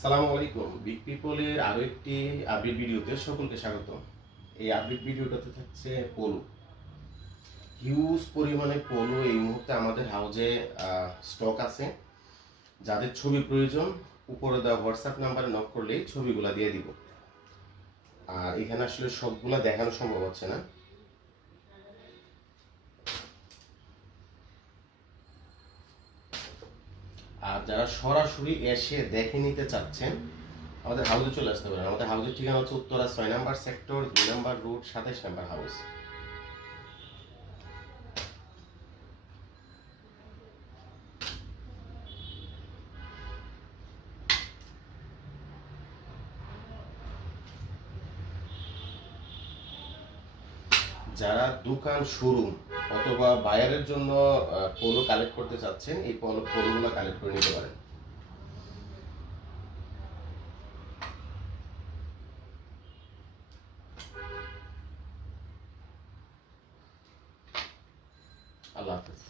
সালামু আলাইকুম। বিগ পিপলের আরো একটি আপডেট ভিডিওতে সকলকে স্বাগত। এই আপডেট ভিডিওটাতে থাকছে পোলো। হিউজ পরিমাণে পোলো এই মুহূর্তে আমাদের হাউজে স্টক আছে। যাদের ছবি প্রয়োজন উপরে দেওয়া হোয়াটসঅ্যাপ নাম্বারে নক করলেই ছবিগুলা দিয়ে দিব। আর এখানে আসলে সবগুলা দেখানো সম্ভব হচ্ছে না। আর যারা সরাসরি এসে দেখে নিতে চাচ্ছেন আমাদের হাউসে চলে আসতে পারেন। আমাদের হাউসের ঠিকানা হচ্ছে উত্তরা 6 নম্বর সেক্টর, 2 নম্বর রুট, 27 নম্বর হাউস। যারা দোকান শোরুম অথবা বায়ারের জন্য পোলো কালেক্ট করতে চাচ্ছেন, এই পোলোগুলো কালেক্ট করে নিতে পারেন। আল্লাহ হাফেজ।